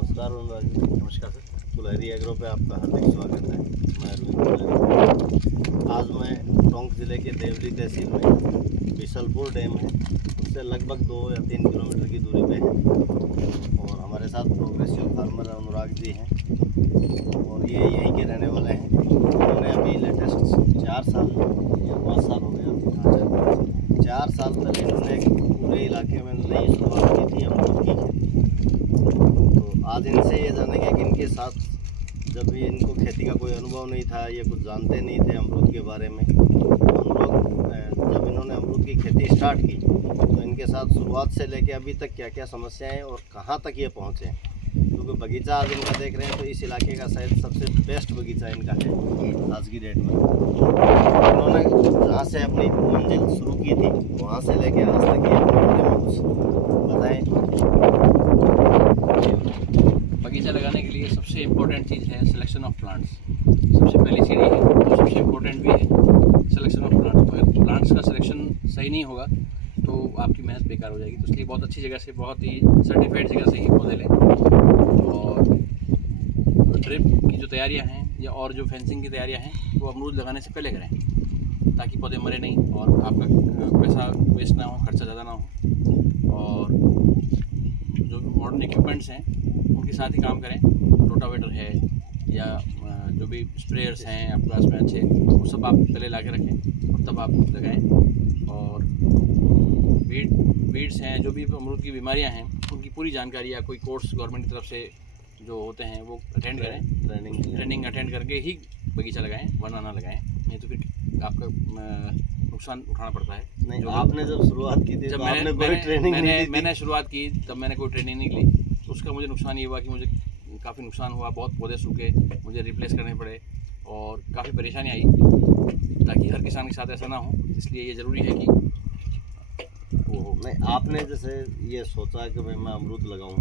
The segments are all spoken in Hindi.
नमस्कार अनुराग जी। नमस्कार सर। कुल्हारी एग्रो पे आपका हार्दिक स्वागत है। मैं अरविंद कुल्हारी। आज मैं टोंक जिले के देवली तहसील में बिशलपुर डैम है, उससे लगभग 2 या 3 किलोमीटर की दूरी पे है और हमारे साथ प्रोग्रेसिव फार्मर अनुराग जी हैं और ये यहीं के रहने वाले हैं। उन्होंने अभी लेटेस्ट 4 साल या 5 साल हो गया, 4 साल पहले इन्होंने पूरे इलाके में नई शुरुआत की थी अमरूद की खेती। तो आज इनसे ये जानेंगे कि इनके साथ जब भी इनको खेती का कोई अनुभव नहीं था, ये कुछ जानते नहीं थे अमरूद के बारे में, हम लोग जब इन्होंने अमरूद की खेती स्टार्ट की तो इनके साथ शुरुआत से लेके अभी तक क्या क्या समस्याएं और कहाँ तक ये पहुँचे हैं। क्योंकि बगीचा आज इनका देख रहे हैं तो इस इलाके का शायद सबसे बेस्ट बगीचा इनका है आज की डेट में। इन्होंने जहाँ से अपनी मंजिल शुरू की थी वहाँ से लेके आज तक ये अपने बारे में कुछ बताएँ। बगीचा लगाने के लिए सबसे इम्पोर्टेंट चीज़ है सिलेक्शन ऑफ प्लांट्स। सबसे पहली सीढ़ी है तो सबसे इम्पोर्टेंट भी है सिलेक्शन ऑफ प्लांट्स। अगर प्लांट्स का सिलेक्शन सही नहीं होगा तो आपकी मेहनत बेकार हो जाएगी। तो इसलिए बहुत अच्छी जगह से, बहुत ही सर्टिफाइड जगह से ही पौधे लें और ड्रिप की जो तैयारियां हैं या और जो फेंसिंग की तैयारियां हैं वो अमरूद लगाने से पहले करें ताकि पौधे मरे नहीं और आपका पैसा वेस्ट ना हो, खर्चा ज़्यादा ना हो। और जो मॉडर्न इक्विपमेंट्स हैं उनके साथ ही काम करें। रोटावेटर है या जो भी स्प्रेयर्स हैं आपके पास में अच्छे, वो सब आप पहले ला के रखें और तब आप लगाएं। और वीड्स हैं, जो भी अमरूद की बीमारियां हैं उनकी पूरी जानकारी या कोई कोर्स गवर्नमेंट की तरफ से जो होते हैं वो अटेंड करें। ट्रेनिंग अटेंड करके ही बगीचा लगाएं, वरना ना लगाएं, नहीं तो फिर आपका नुकसान उठाना पड़ता है। नहीं, आपने जब शुरुआत की थी जब तो आपने कोई ट्रेनिंग नहीं ली थी? मैंने शुरुआत की तब मैंने कोई ट्रेनिंग नहीं ली। तो उसका मुझे नुकसान ये हुआ कि मुझे काफ़ी नुकसान हुआ, बहुत पौधे सूखे, मुझे रिप्लेस करने पड़े और काफ़ी परेशानी आई। ताकि हर किसान के साथ ऐसा ना हो, इसलिए ये ज़रूरी है कि वो हो। नहीं, आपने जैसे ये सोचा कि भाई मैं अमरूद लगाऊं,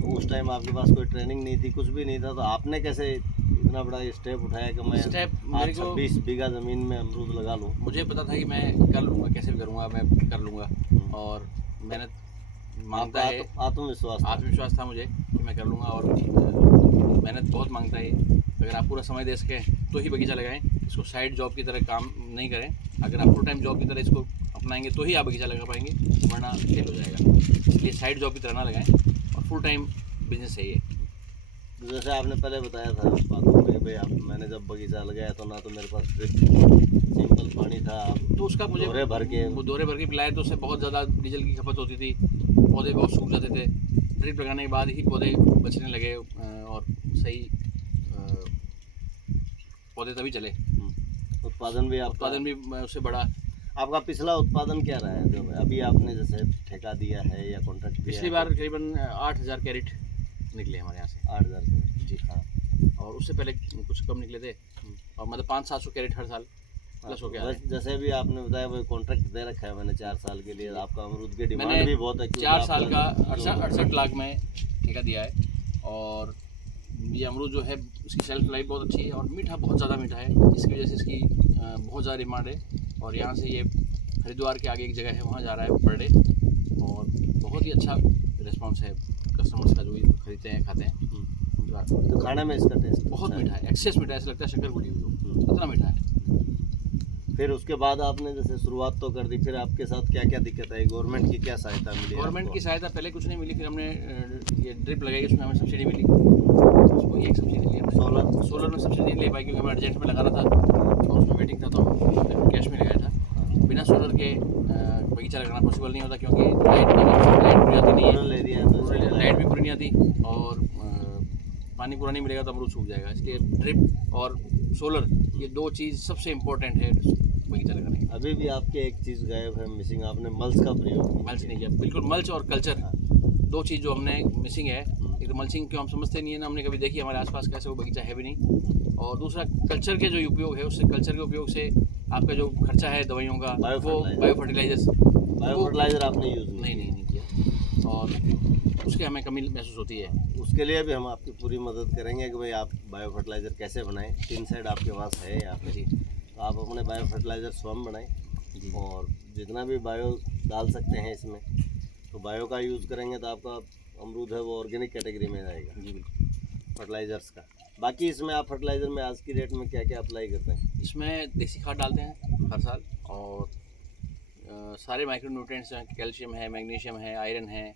तो उस टाइम आपके पास कोई ट्रेनिंग नहीं थी, कुछ भी नहीं था, तो आपने कैसे इतना बड़ा स्टेप उठाया कि मैं मेरे को 26 बीघा ज़मीन में अमरूद लगा लूँ? मुझे पता था कि मैं कर लूँगा, कैसे भी करूँगा, मैं कर लूँगा। और मेहनत मांगता है, आत्मविश्वास था मुझे कि मैं कर लूँगा। और मेहनत बहुत मांगता है। अगर आप पूरा समय दे सकें तो ही बगीचा लगाएं, इसको साइड जॉब की तरह काम नहीं करें। अगर आप फुल टाइम जॉब की तरह इसको अपनाएंगे तो ही आप बगीचा लगा पाएंगे, वरना फेल हो जाएगा। इसलिए साइड जॉब की तरह ना लगाएं और फुल टाइम बिजनेस है ये। जैसे आपने पहले बताया था बातों में भाई मैंने जब बगीचा लगाया तो ना तो मेरे पास सिंपल पानी था, तो उसका मुझे दोहरे भर के पिलाए तो उससे बहुत ज़्यादा डीजल की खपत होती थी, पौधे बहुत सूख जाते थे। ड्रिप लगाने के बाद ही पौधे बचने लगे और सही पौधे तभी चले। उत्पादन भी उससे बड़ा। आपका पिछला उत्पादन क्या रहा है जो अभी आपने जैसे ठेका दिया है या कॉन्ट्रैक्ट दिया? पिछली बार करीबन 8000 कैरेट निकले हमारे यहाँ से। 8000 कैरेट? जी हाँ। और उससे पहले कुछ कम निकले थे, और मतलब 500-700 कैरेट हर साल प्लस हो गया। जैसे भी आपने बताया वो कॉन्ट्रैक्ट दे रखा है मैंने 4 साल के लिए। आपका अमरूद की डिमांड भी बहुत है। 4 साल का 68 लाख में ठेका दिया है। और ये अमरूद जो है उसकी शेल्फ लाइफ बहुत अच्छी है और मीठा, बहुत ज़्यादा मीठा है। इसकी वजह से इसकी बहुत ज़्यादा डिमांड है। और यहाँ से ये हरिद्वार के आगे एक जगह है, वहाँ जा रहा है पर डे, और बहुत ही अच्छा रिस्पॉन्स है कस्टमर्स का जो खरीदते हैं, खाते हैं। तो खाने में इसका टेस्ट बहुत मीठा है, एक्सेस मीठा है, ऐसा लगता है शक्कर घुली हुई हो, इतना मीठा है। फिर उसके बाद आपने जैसे शुरुआत तो कर दी, फिर आपके साथ क्या क्या दिक्कत आई? गवर्नमेंट की क्या सहायता मिली? गवर्नमेंट की सहायता पहले कुछ नहीं मिली, फिर हमने ये ड्रिप लगाई, उसमें हमें सब्सिडी मिली। उसको एक सब्सिडी ली हमने। सोलर में सब्सिडी नहीं ले पाई क्योंकि हमें अर्जेंट में लगाना था और उसमें वेटिंग था, तो हमने कैश में लगाया था। बिना सोलर के बगीचा लगाना पॉसिबल नहीं होता क्योंकि लाइट पूरी आती नहीं है, लाइट भी पूरी नहीं आती और पानी पूरा नहीं मिलेगा तो अमरूद सूख जाएगा। इसलिए ड्रिप और सोलर, ये 2 चीज़ सबसे इम्पोर्टेंट है बगीचा लगाने की। अभी भी आपके एक चीज़ गायब है, मिसिंग। आपने मल्च का प्रयोग? मल्च नहीं किया, बिल्कुल। मल्च और कल्चर, 2 चीज़ जो हमने मिसिंग है। एक तो मल्चिंग क्यों हम समझते नहीं है ना, हमने कभी देखी हमारे आसपास कैसे, वो बगीचा है भी नहीं। और दूसरा कल्चर के जो उपयोग है, उससे कल्चर के उपयोग से आपका जो खर्चा है दवाइयों का, वो बायो फर्टिलाइजर आपने यूज़ नहीं किया और उसके हमें कमी महसूस होती है। उसके लिए भी हम आपकी पूरी मदद करेंगे कि भाई आप बायो फर्टिलाइज़र कैसे बनाएं। 3 साइड आपके पास है यहाँ पे जी, तो आप अपने बायो फर्टिलाइज़र स्वयं बनाएं और जितना भी बायो डाल सकते हैं इसमें, तो बायो का यूज़ करेंगे तो आपका अमरूद है वो ऑर्गेनिक कैटेगरी में आएगा जी बिल्कुल। फर्टिलाइजर्स का। बाकी इसमें आप फर्टिलाइजर में आज की डेट में क्या क्या अप्लाई करते हैं? इसमें देसी खाद डालते हैं हर साल, और सारे माइक्रो न्यूट्रिएंट्स हैं, कैल्शियम है, मैग्नीशियम है, आयरन है,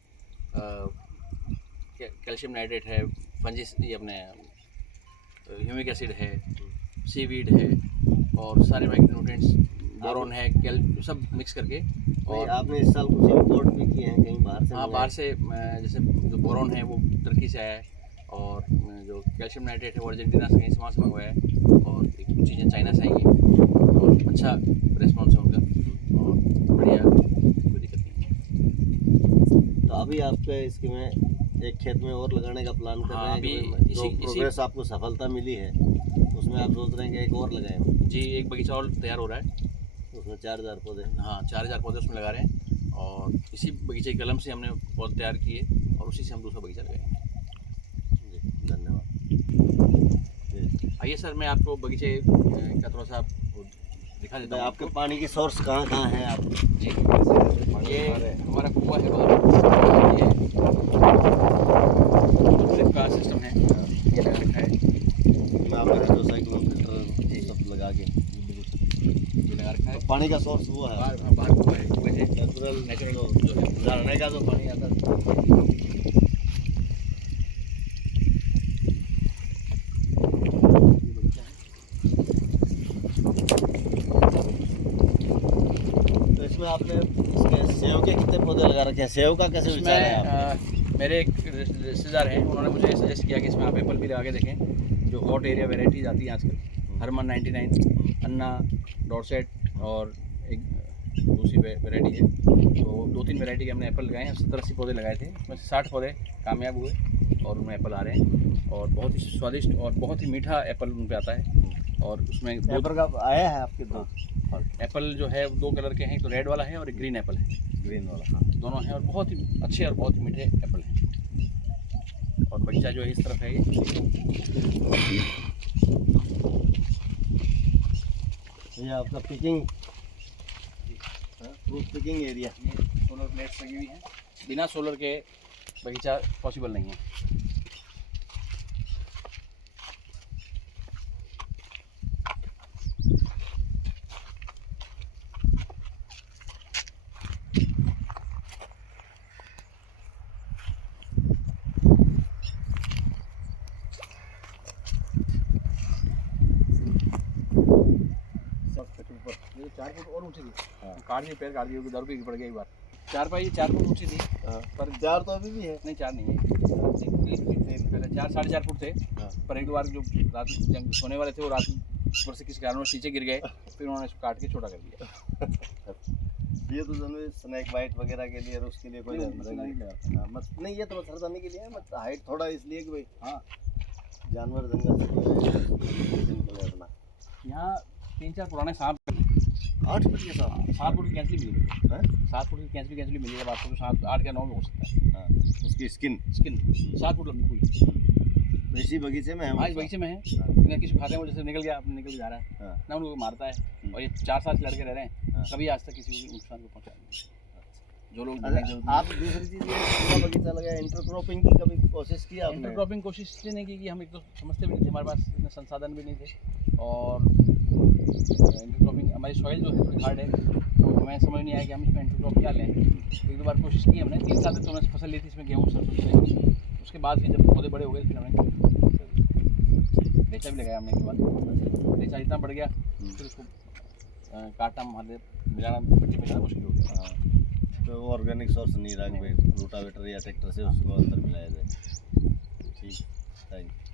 कैल्शियम नाइट्रेट है, फंजिस ये अपने ह्यूमिक एसिड है, सीवीड है, और सारे माइक्रो न्यूट्रिएंट्स, बोरॉन है, सब मिक्स करके। और आपने इस साल कुछ इम्पोर्ट भी किए हैं कहीं बाहर से? हाँ, बाहर से जैसे जो बोरॉन है वो तुर्की से आया है, और जो कैल्शियम नाइट्रेट है वो अर्जेंटीना से कहीं से वहाँ से मंगवाया है, और कुछ चीज़ें चाइना से आई हैं, और अच्छा रिस्पॉन्स है उनका, और बढ़िया, कोई दिक्कत नहीं है। तो अभी आपके इसके में एक खेत में और लगाने का प्लान कर रहे हैं? अभी जो प्रोग्रेस आपको सफलता मिली है उसमें आप सोच रहे हैं कि एक और लगाएं? जी, एक बगीचा और तैयार हो रहा है, उसमें 4000 पौधे? हाँ 4000 पौधे उसमें लगा रहे हैं, और इसी बगीचे की कलम से हमने पौधे तैयार किए, और उसी से हम दूसरा बगीचा लगाएंगे। जी धन्यवाद। आइए सर, मैं आपको बगीचे का थोड़ा सा दिखा देता हूँ। आपके पानी के सोर्स कहाँ कहाँ हैं आप? जी, ये हमारा कुआं है बाहर, ये ड्रिप का सिस्टम है, ये लगा रखा है। मैं आपने 200 किलोमीटर सब लगा के ये लगा रखा है। पानी का सोर्स वो है बाहर कुआं है, वैसे नेचुरल जो है झरने का जो पानी आता है। तो इसमें आपने इसके सेव के कितने पौधे लगा रखे हैं? सेव का कैसे विचार है आपका? मेरे एक रिश्तेदार हैं, उन्होंने मुझे सजेस्ट किया कि इसमें आप एप्पल भी लगा के देखें, जो हॉट एरिया वेराइटीज आती हैं आजकल, हरमन 99, अन्ना, डॉर्सेट, और एक दूसरी वेराइटी है। तो 2-3 वेराइटी के हमने एप्पल लगाए हैं, 70-80 पौधे लगाए थे, उसमें से 60 पौधे कामयाब हुए, और उनमें एप्पल आ रहे हैं, और बहुत ही स्वादिष्ट और बहुत ही मीठा एप्पल उन पे आता है। और उसमें एप्पल का आया है आपके दो? एप्पल जो है 2 कलर के हैं, तो रेड वाला है और एक ग्रीन एप्पल है। ग्रीन वाला? हाँ, दोनों हैं, और बहुत ही अच्छे और बहुत ही मीठे एप्पल हैं। और बगीचा जो है इस तरफ है, ये आपका पिकिंग फ्रूट पिकिंग एरिया। ये सोलर प्लेट्स लगी हुई हैं, बिना सोलर के बगीचा पॉसिबल नहीं है। ये तो 4 फुट और ऊँची थी, काट दिए, पैर काट दिए, 10 रुपये की पड़ गई एक बार। 4 पाई 4 फुट ऊँची थी, पर 4 तो अभी भी है? नहीं 4 नहीं है, पहले 4-4.5 फुट थे, पर एक बार जो रात में सोने वाले थे वो रात में ऊपर से किसी कारणवश नीचे गिर गए, फिर उन्होंने इसको काट के छोटा कर दिया। ये तो जनरली स्नैक बाइट वगैरह के लिए और उसके लिए कोई नहीं, ये तो सरदाने के लिए है, मत हाइट थोड़ा इसलिए कि भाई हाँ, जानवर जंगल से अपना। यहाँ 3-4 पुराने सांप, 8 फुट के साथ 7 फुट की कैंचली मिली है, 7 फुट की कैंचली मिली है, आपको 7, 8 या 9 में हो सकता है। उसकी स्किन 7 फुट लंबी पूरी। तो इसी बगीचे में है? हाँ, इस बगीचे में है। अगर किसी को खाते हैं वो जैसे निकल गया, अपने निकल जा रहा है ना, उन लोगों को मारता है, और ये 4 साल से लड़के रह रहे हैं, कभी आज तक किसी को नुकसान को पहुँचाया नहीं। जो लोग आप दूसरी चीज़ ये पूरा बगीचा लगाया, इंटरक्रॉपिंग की कभी कोशिश की आपने? इंटरक्रॉपिंग कोशिश इसलिए नहीं की कि हम एक तो समझते भी नहीं थे, हमारे पास इतने संसाधन भी नहीं थे, और इंटरक्रॉपिंग हमारी सॉइल जो है थोड़ी हार्ड है, तो हमें समझ नहीं आया कि हम इसमें इंटरक्रॉप क्या लें। 1-2 बार कोशिश की हमने, 3 साल तक तो हमने फसल ली थी इसमें, गेहूँ सरसों। उसके बाद फिर जब पौधे बड़े हो गए, फिर हमने रेचा भी लगाया हमने। एक बार रेचा इतना बढ़ गया, फिर उसको काटना, मिलाना, मिट्टी मिलाना मुश्किल हो गया। तो ऑर्गेनिक सोर्स नहीं रहा, रोटावेटर या ट्रैक्टर से उसको अंदर मिलाया जाए। ठीक, थैंक यू।